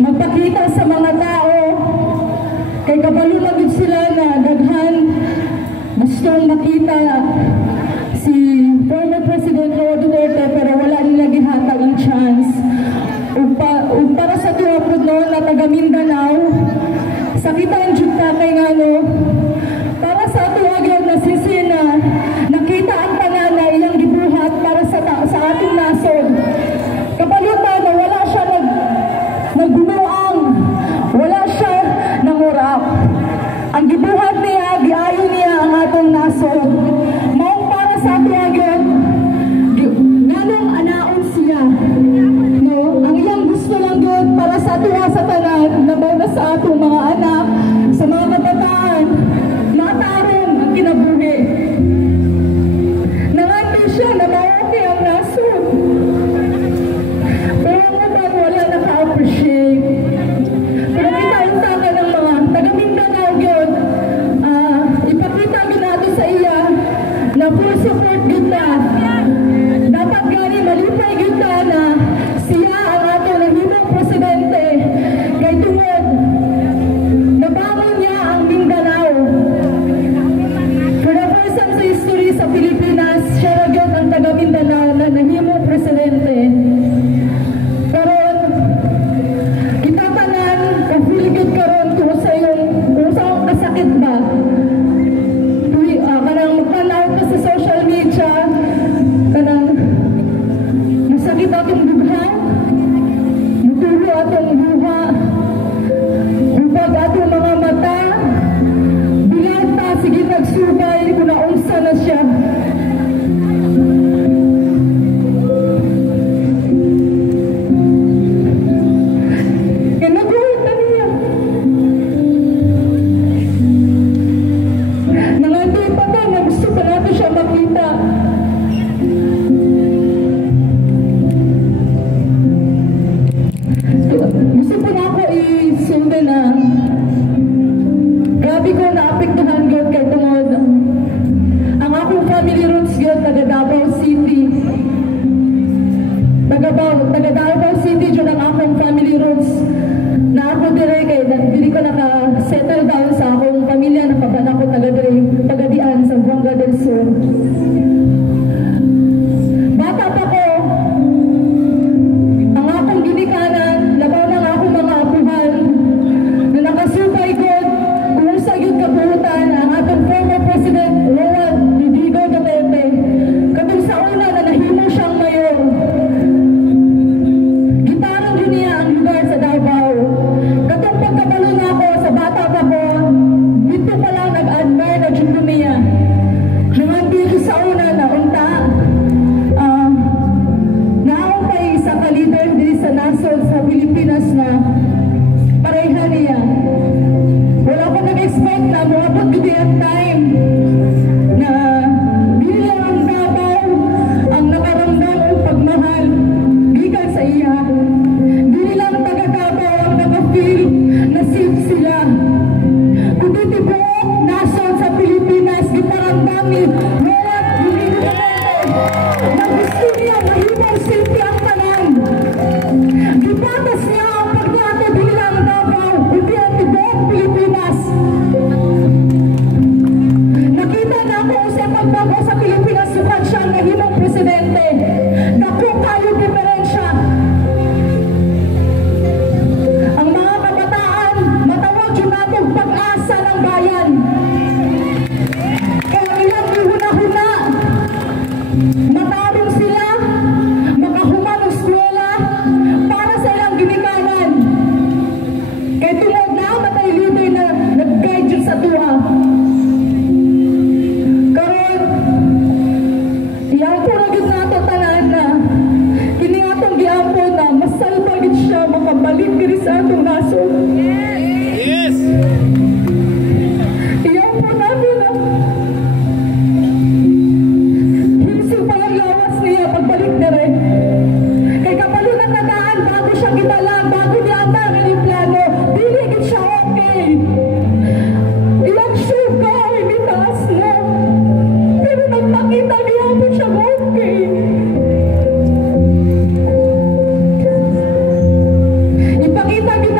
magpakita sa mga tao kay kabalo na gid sila na daghan gustong makita si former President Rodrigo Duterte pero wala nila gihatag ang chance. Ug para sa tuwa po noon na taga Mindanao, sakitan jud ta kay ngano para sa tuwa gyud na sisina nakita ang tanan na ilang gibuhat para sa ating nasod. Kapalutan na wala siya nagbunuang, wala siya nangurap. Ang gibuhat niya, giayo niya ang atong nasod. Mao para sa tuwa gyud nganong anaon siya. No, ang iyang gusto lang gyud para sa tuwa sa tanan, labaw na sa atong mga anak, sa mga kabataan, mataron ang kinabuhi. Nanganti siya na maoke ang nasod. Pero naman wala naka-appreciate. Pero kita-unta ka ng mga taga Mindanao yun, ipakita yun natin sa iya na full support yun na. Dapat gani malipay yun na siya ang ato nahimong presidente. Kay tungod, nabangon niya ang Mindanao. For the first time sa history sa Pilipinas, siya na yun ang taga Mindanao na nahimong presidente. Karon, itatanan, kafiligid karon kung sa iyong kasakit ba. Kanang magtanaw ka sa social media, kanang masakit atong dugha, mutulo atong buha, upag atong mga mata, bilang ta, sige nagsubay, kung naunsa na siya. Gusto po na ako isundan na grabe ko naapektuhan yun kay tungod ang akong family roots yun taga Davao City. Taga Davao City yun ang akong family roots na ako dire kay dili ko naka-settle down sa akong pamilya na kaban ako taga dire Pagadian sa Buanga del Sur. Bata pa ko ang akong ginikanan labaw ng akong mga apuhan na nakasubay ko kung sa yun kabuhutan ang atong former President Rodrigo Duterte. Katong sa una na nahimo siyang mayor, gitarang yun niya ang lugar sa Davao. Katong pagkabalo na ako sa bata pa ko, dito pa lang nag-admire na dyan lumiya. Ngayon dito sa una na unta naupay sa kalider din sa nasod sa Pilipinas na pareha niya. Wala ko nag-expect na muabot gudi ang time na dili lang ang Davao ang nakaramdam o pagmahal gikan sa iya. Dili lang taga Davao ang nakafeel na safe sila. Kundi tibuok nasod sa Pilipinas giparamdam ni Roland Rodrigo na gusto niya mahimong safe ang tanan. Gipatas niya ang pagdato dili lang Davao kundi ang tibuok Pilipinas. Nakita na ako sa pagbago sa Pilipinas sukat siya ang nahimong presidente. Dako kayo diferensya. Ang mga kabataan, matawag yun natin pag-asa ng bayan. Kaya ilang ihuna-huna, matarong sila, makahuman ng eskwela para sa ilang ginikanan. Kaya tungod na matay leader na nag-guide yun sa tuwa. Karon, iyang puragin nato tanan na kini atong giampon na masalbagin siya makabalik diri sa atong nasod. Yes! Iyang po natin na himsig pa yung lawas niya pagbalik na rin. Kay kapalo na tagaan bago siya gitala, bago niya ata ang plano, diligid siya okay. Ilang suga ay bitaas na. Pero nagpakita niya po siya okay. Ipakita niya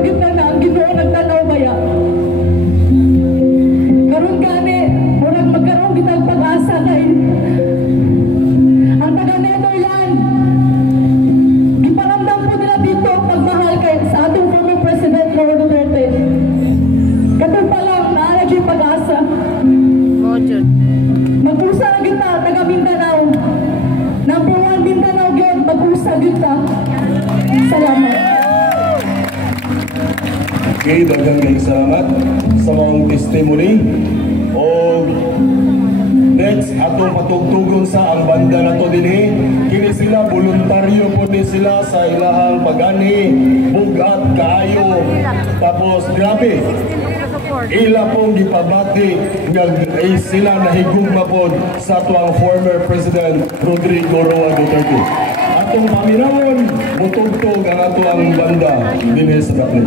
gitna na ang Ginoo nagtanaw baya. Karon gani, murag magkaroon kitang pag-asa kay ang taga Netherlands. Giparamdam po nila dito ang pagmahal kay sa ating former President Lord Duterte. Katong pa lang, naarag yung pag-asa. Mag-usa na kita, taga Mindanao. Number 1 Mindanao gyud, mag-usa kita. Salamat. Okay, daghang kayong salamat sa mga testimony. O next, atong patugtugon sa ang banda na to dinhi. Kini sila, voluntaryo po din sila sa ilahang pagani, bugat, kaayo. Tapos, grabe, ila pong gipabati nga sila nahigugma po sa tuwang former President Rodrigo Roa Duterte. Atong paminawon, butugtog ang ato ang banda dinhi sa Daplin.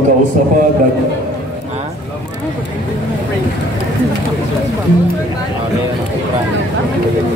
magkausapan Ada yang